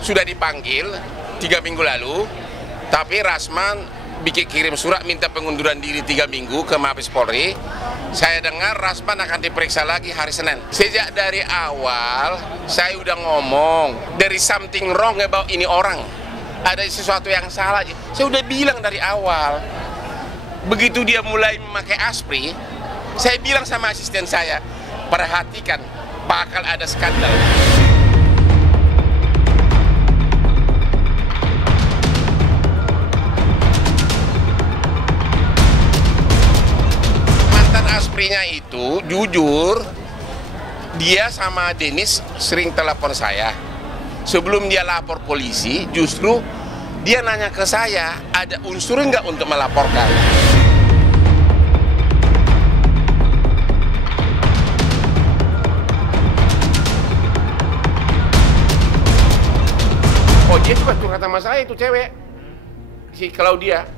sudah dipanggil 3 minggu lalu, tapi Rasman kirim surat minta pengunduran diri 3 minggu ke Mabes Polri. Saya dengar Rasman akan diperiksa lagi hari Senin. Sejak dari awal saya udah ngomong, there is something wrong about ini orang. Ada sesuatu yang salah. Saya udah bilang dari awal. Begitu dia mulai memakai ASPRI, saya bilang sama asisten saya, perhatikan, bakal ada skandal. Mantan ASPRI-nya itu, jujur, dia sama Denis sering telepon saya. Sebelum dia lapor polisi, justru dia nanya ke saya, ada unsur nggak untuk melaporkan? Oh, dia juga curhat sama saya, itu cewek, si Claudia.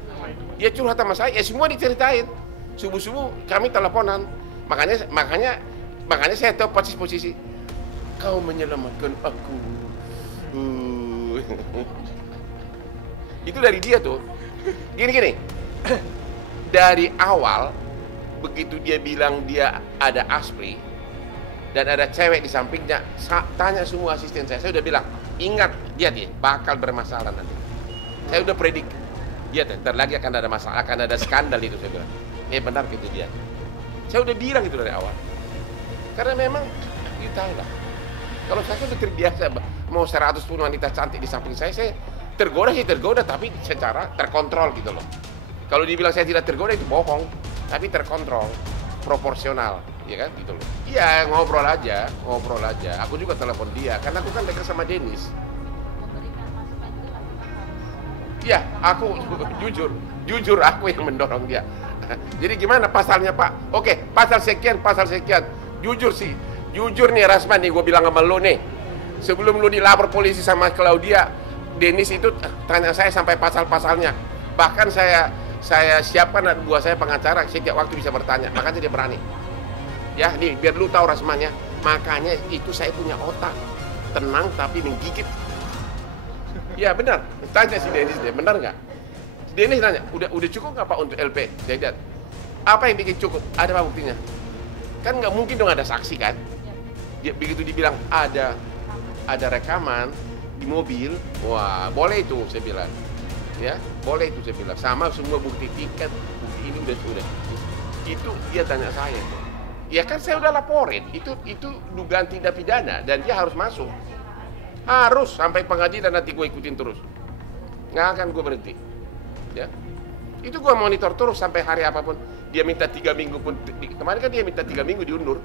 Dia curhat sama saya, ya semua diceritain. Subuh-subuh kami teleponan, makanya saya tahu posisi. Kau menyelamatkan aku. Itu dari dia tuh. Gini. Dari awal, begitu dia bilang dia ada ASPRI dan ada cewek di sampingnya, tanya semua asisten saya udah bilang, ingat dia bakal bermasalah nanti. Saya udah predik, dia ntar lagi akan ada masalah, akan ada skandal itu, saya bilang. Benar gitu dia. Saya udah bilang itu dari awal. Karena memang kita lah. Kalau saya udah terbiasa mau 100 pun wanita cantik di samping saya tergoda, tapi secara terkontrol gitu loh. Kalau dibilang saya tidak tergoda itu bohong, tapi terkontrol, proporsional, ya kan gitu loh. Iya, ngobrol aja. Aku juga telepon dia, karena aku kan dekat sama Denis. Iya, aku jujur aku yang mendorong dia. Jadi gimana pasalnya, Pak? Oke, pasal sekian. Jujur nih Rasman nih, gue bilang sama lo nih. Sebelum lo dilapor polisi sama Claudia, Denis itu tanya saya sampai pasal-pasalnya. Bahkan saya siapkan buat saya pengacara, setiap waktu bisa bertanya. Makanya dia berani. Ya, nih biar lu tahu Rasmannya. Makanya itu saya punya otak. Tenang tapi menggigit. Ya benar. Tanya si Denis deh, benar nggak? Denis nanya, udah cukup nggak Pak untuk LP? Saya lihat. Apa yang bikin cukup? Ada apa buktinya? Kan nggak mungkin dong ada saksi kan? Dia begitu dibilang ada rekaman di mobil, wah boleh itu saya bilang, ya boleh itu saya bilang. Sama semua bukti tiket, bukti ini udah. Itu dia tanya saya, ya kan saya udah laporin, itu dugaan tindak pidana dan dia harus masuk, harus sampai pengadilan nanti gue ikutin terus, nggak akan gue berhenti, ya. Itu gue monitor terus sampai hari apapun. Dia minta 3 minggu pun, kemarin kan dia minta 3 minggu diundur.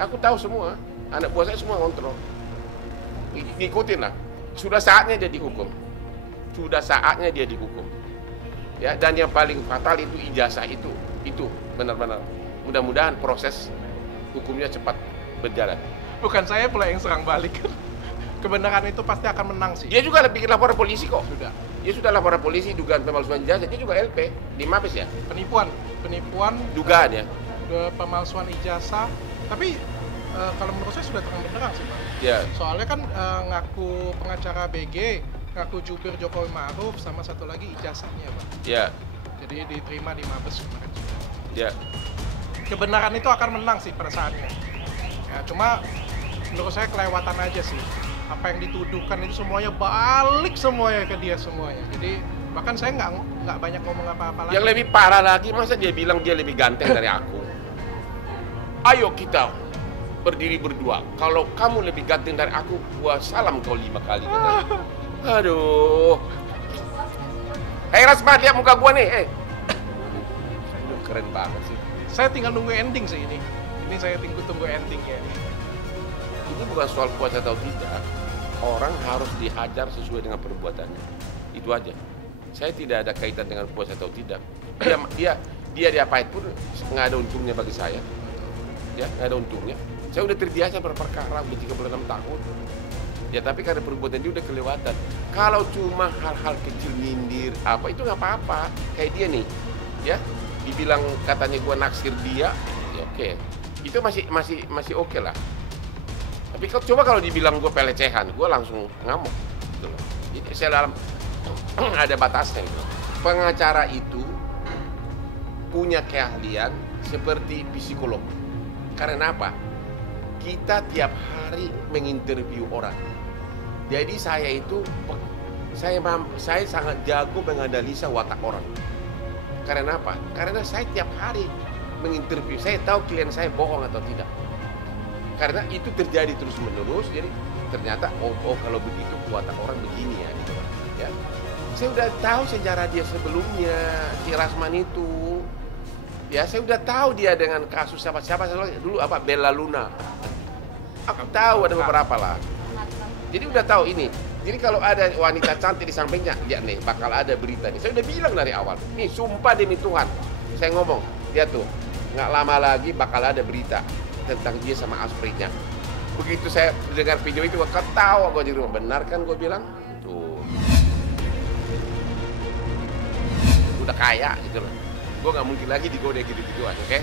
Aku tahu semua, anak buah saya semua kontrol. Ngikutin lah. Sudah saatnya dia dihukum. Ya, dan yang paling fatal itu ijazah itu benar-benar. Mudah-mudahan proses hukumnya cepat berjalan. Bukan saya pula yang serang balik. Kebenaran itu pasti akan menang sih. Dia juga bikin laporan polisi kok. Sudah. Dia sudah laporan polisi dugaan pemalsuan ijazah. Dia juga LP di Mabes ya. Penipuan dugaan ya. Pemalsuan ijazah. Tapi kalau menurut saya sudah terang-benderang sih Pak. Ya. Soalnya kan ngaku pengacara BG, ngaku jubir Jokowi Ma'ruf, sama satu lagi ijazahnya Pak. Ya. Jadi diterima di Mabes kemarin sudah. Ya. Kebenaran itu akan menang sih pada saatnya. Ya, cuma menurut saya kelewatan aja sih. Apa yang dituduhkan itu semuanya balik semuanya ke dia semuanya. Jadi bahkan saya nggak banyak ngomong apa-apa lagi. Yang lebih parah lagi, masa dia bilang dia lebih ganteng dari aku? Ayo kita berdiri berdua. Kalau kamu lebih ganteng dari aku, gua salam kau 5 kali. Aduh. Hei Rasman, lihat muka gua nih. Aduh, keren banget sih. Saya tinggal nunggu ending sih ini. Ini saya tunggu endingnya. Ini bukan soal puas atau tidak. Orang harus dihajar sesuai dengan perbuatannya. Itu aja. Saya tidak ada kaitan dengan puas atau tidak. Dia diapain pun nggak ada untungnya bagi saya. Ya, nggak ada untungnya. Saya udah terbiasa berperkara udah 36 tahun. Ya, tapi karena perbuatan dia udah kelewatan. Kalau cuma hal-hal kecil nyindir apa itu nggak apa-apa. Kayak dia nih, ya, dibilang katanya gua naksir dia, ya oke. Itu masih oke lah. Tapi coba kalau dibilang gue pelecehan, gue langsung ngamuk gitu loh. Jadi saya dalam ada batasnya gitu. Pengacara itu punya keahlian seperti psikolog. Karena apa? Kita tiap hari menginterview orang. Jadi saya sangat jago menganalisa watak orang. Karena apa? Karena saya tiap hari menginterview. Saya tahu klien saya bohong atau tidak. Karena itu terjadi terus menerus. Jadi ternyata kalau begitu watak orang begini ya gitu ya. Saya udah tahu sejarah dia sebelumnya, si Rasman itu. Ya, saya udah tahu dia dengan kasus siapa dulu Bella Luna. Aku tahu ada beberapa lah. Jadi udah tahu ini. Jadi kalau ada wanita cantik di sampingnya, lihat nih bakal ada berita nih. Saya udah bilang dari awal. Nih sumpah demi Tuhan. Saya ngomong, lihat tuh, nggak lama lagi bakal ada berita tentang dia sama aspritnya. Begitu saya dengar video itu, gue ketawa gue di rumah. Benar kan gue bilang? Tuh. Udah kaya gitu loh. Gue nggak mungkin lagi digoda gitu-gituan, oke?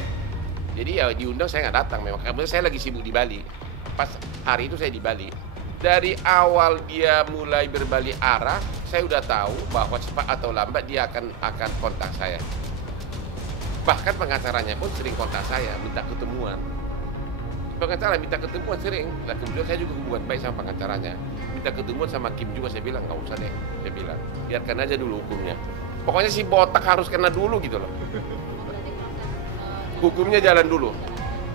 Jadi ya diundang saya nggak datang memang. Karena saya lagi sibuk di Bali. Pas hari itu saya di Bali. Dari awal dia mulai berbalik arah, saya udah tahu bahwa cepat atau lambat dia akan kontak saya. Bahkan pengacaranya pun sering kontak saya, minta ketemuan. Pengacara minta ketemuan sering. Nah, kemudian saya juga hubungan baik sama pengacaranya. Minta ketemuan sama Kim juga, saya bilang nggak usah deh. Saya bilang biarkan aja dulu hukumnya. Pokoknya si botak harus kena dulu gitu loh. Hukumnya jalan dulu.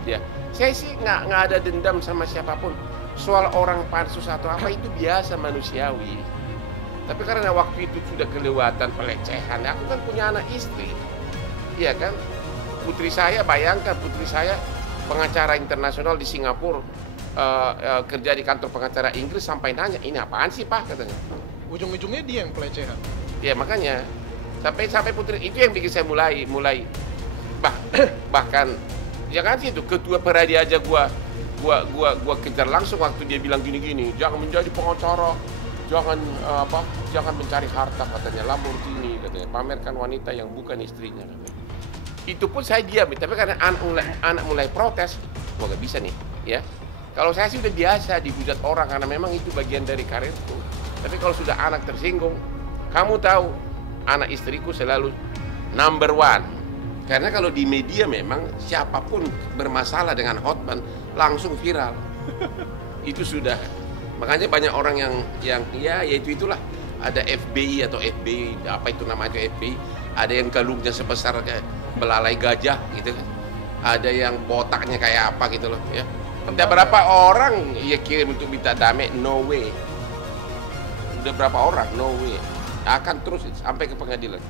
Ya, saya sih nggak ada dendam sama siapapun. Soal orang pansus atau apa itu biasa manusiawi. Tapi karena waktu itu sudah kelewatan pelecehan, aku kan punya anak istri, iya kan? Putri saya, bayangkan putri saya pengacara internasional di Singapura, kerja di kantor pengacara Inggris sampai nanya, ini apaan sih Pak katanya? Ujung-ujungnya dia yang pelecehan. Ya makanya sampai putri itu yang bikin saya mulai bahkan ya kan sih itu ketua Peradi aja gua kejar langsung waktu dia bilang gini-gini, jangan menjadi pengacara, jangan mencari harta katanya, Lamborghini katanya, pamerkan wanita yang bukan istrinya katanya. Itu pun saya diam, tapi karena anak mulai protes, gua gak bisa nih, ya. Kalau saya sih udah biasa dihujat orang karena memang itu bagian dari karirku. Tapi kalau sudah anak tersinggung, kamu tahu, anak istriku selalu number one. Karena kalau di media memang siapapun bermasalah dengan Hotman langsung viral. Itu sudah. Makanya banyak orang yang ya itulah. Ada FBI atau FBI, apa itu namanya FBI. Ada yang kalungnya sebesar kayak belalai gajah gitu kan. Ada yang botaknya kayak apa gitu loh ya. Udah berapa orang ya kirim untuk minta damai, no way. Udah berapa orang, no way. Akan terus sampai ke pengadilan.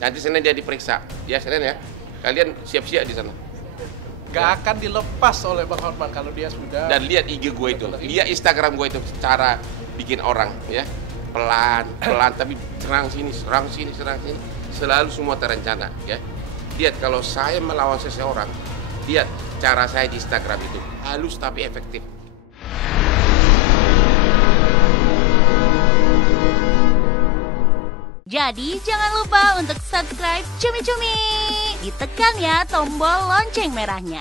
Nanti Senin dia diperiksa, ya Senin ya. Kalian siap-siap di sana. Gak akan dilepas oleh Bang Hotman kalau dia sudah. Dan lihat IG gue itu, lihat Instagram gue itu, cara bikin orang ya. Pelan tapi serang sini, selalu semua terencana ya. Lihat kalau saya melawan seseorang, lihat cara saya di Instagram itu, halus tapi efektif. Jadi jangan lupa untuk subscribe Cumi Cumi. Ditekan ya tombol lonceng merahnya.